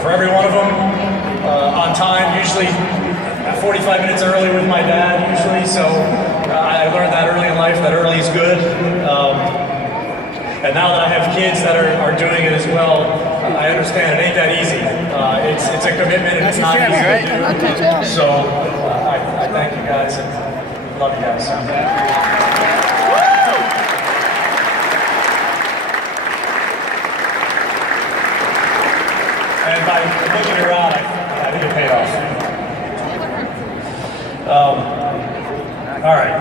for every one of them, on time, usually 45 minutes early with my dad, usually, so I learned that early in life, that early is good. And now that I have kids that are doing it as well, I understand it ain't that easy. It's a commitment and it's not easy to do. So I thank you guys and love you guys. And by looking around, I think it paid off. All right.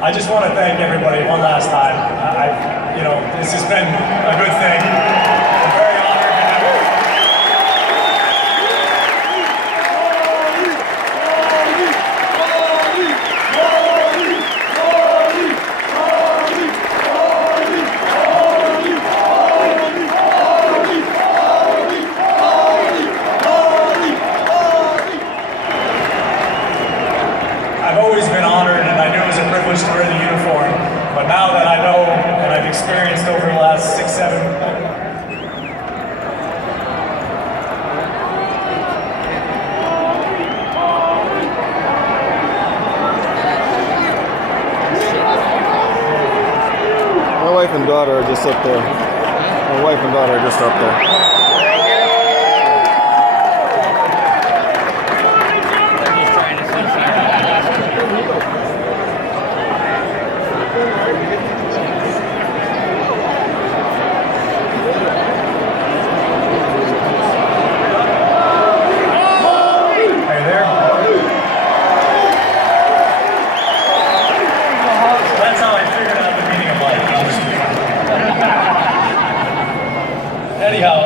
I just want to thank everybody one last time. This has been a good thing. I'm very honored to have it. I've always been honored, and I knew it was a privilege to wear the uniform. But now that I know and I've experienced over the last 6, 7. My wife and daughter are just up there. My wife and daughter are just up there. Anyhow,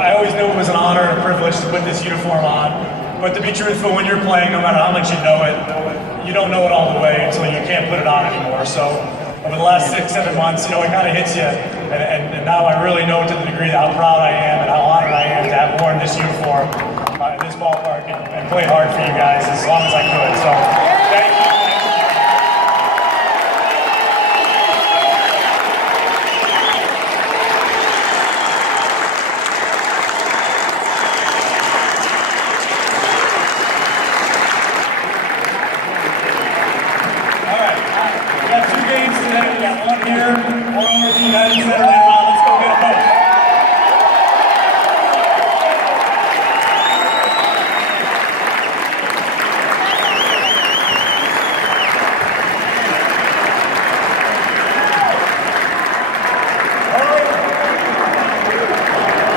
I always knew it was an honor and a privilege to put this uniform on. But to be truthful, when you're playing, no matter how much you know it, you don't know it all the way until you can't put it on anymore. So over the last 6, 7 months, it kind of hits you. And now I really know to the degree how proud I am and how honored I am to have worn this uniform in this ballpark and played hard for you guys as long as I could. So thank you. We got one here, one over the United Center later on. Let's go get a vote.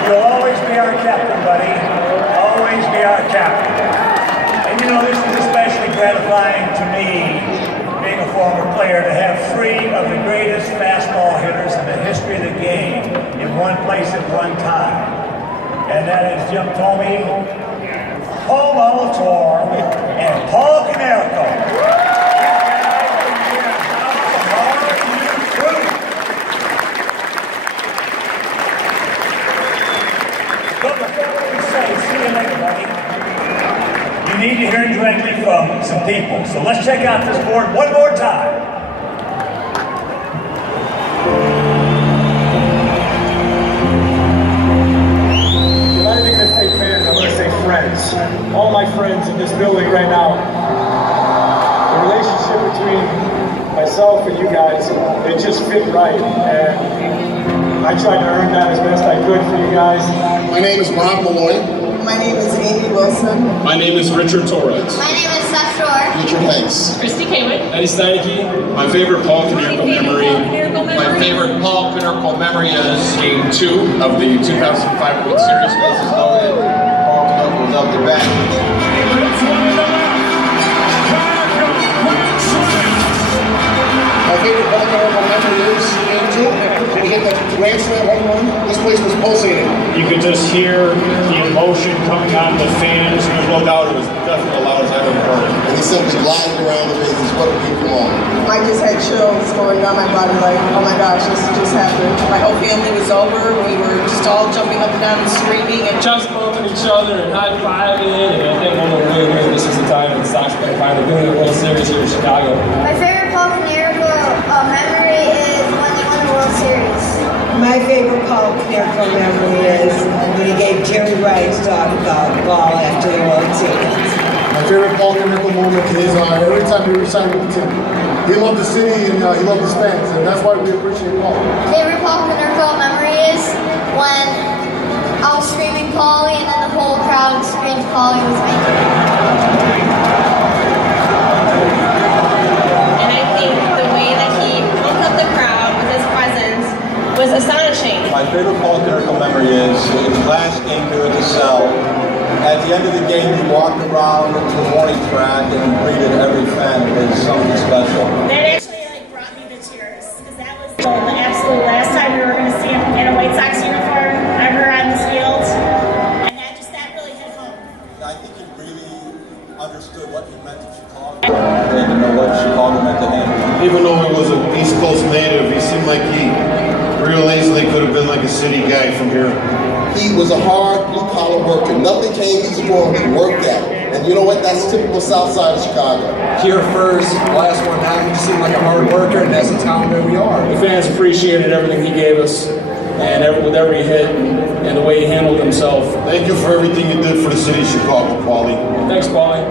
You'll always be our captain, buddy. Always be our captain. And this is especially gratifying to me, being a former player, to have 3 of the greatest fastball hitters in the history of the game in one place at one time. And that is Jim Thome, Paul Konerko, and Paul Konerko. But before we say, see you later, buddy, you need to hear directly from some people. So let's check out this board one more time. If I think I say fans, I'm going to say friends. All my friends in this building right now. The relationship between myself and you guys, it just fit right. And I tried to earn that as best I could for you guys. My name is Rob Malloy. My name is Amy Wilson. My name is Richard Torres. My name is Seth Shore. Richard Hanks. Christy Kaywood. Eddie Steineke. My favorite Paul Konerko memory. My favorite Paul Konerko memory is Game 2 of the 2005 World Series. Bases loaded. Paul Konerko was up the bat. My favorite Paul Konerko memory is Game 2. When he hit that grand slam home run, this place was pulsating. You could just hear the emotion coming out of the fans. There's no doubt it was definitely the loudest I've ever heard. And he simply glided around the bases. What a beautiful moment. I just had chills going down my body like, oh my gosh, this just happened. My whole family was over. We were just all jumping up and down and screaming and Just bumping each other and high-fiving, and I think when we're really this is the time when the Sox are going to finally win the World Series here in Chicago. My favorite Paul Konerko memory is when they won the World Series. My favorite Paul Konerko memory is when he gave Jerry Rice the ball after the World Series. My favorite Paul Konerko moment is every time he resigned with the team. He loved the city and he loved his fans, and that's why we appreciate Paul. Favorite Paul Konerko memory is when I was screaming Paulie and then the whole crowd screamed Paulie with me. And I think the way that he pumped up the crowd with his presence was astonishing. My favorite Paul Konerko memory is his last game here at the Cell. At the end of the game, he walked around to the warning track and greeted every fan. It was something special. That actually brought me to tears because that was the absolute last time we were going to see him in a White Sox uniform ever on this field, and that really hit home. I think he really understood what he meant to Chicago and what Chicago meant to him. Even though he was an East Coast native, he seemed like he real easily could have been like a city guy from here. He was a hard blue-collar worker. Nothing came easy for him. He worked at it. And you know what? That's typical South Side of Chicago. Here first, last one down, he just seemed like a hard worker, and that's the town where we are. The fans appreciated everything he gave us, and with every hit, and the way he handled himself. Thank you for everything you did for the city of Chicago, Paulie. Thanks, Paulie.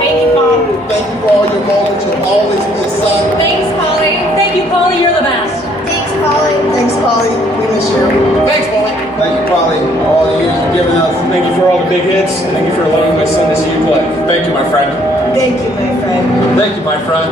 Thank you, Paul. Thank you for all your moments. You'll always be a son. Thanks, Paulie. Thank you, Paulie. You're the best. Thanks, Paulie. Thanks, Paulie. We miss you. Thanks, Paulie. Thank you, Paulie, for all the years you've given us. Thank you for all the big hits, and thank you for allowing my son to see you play. Thank you, my friend. Thank you, my friend. Thank you, my friend.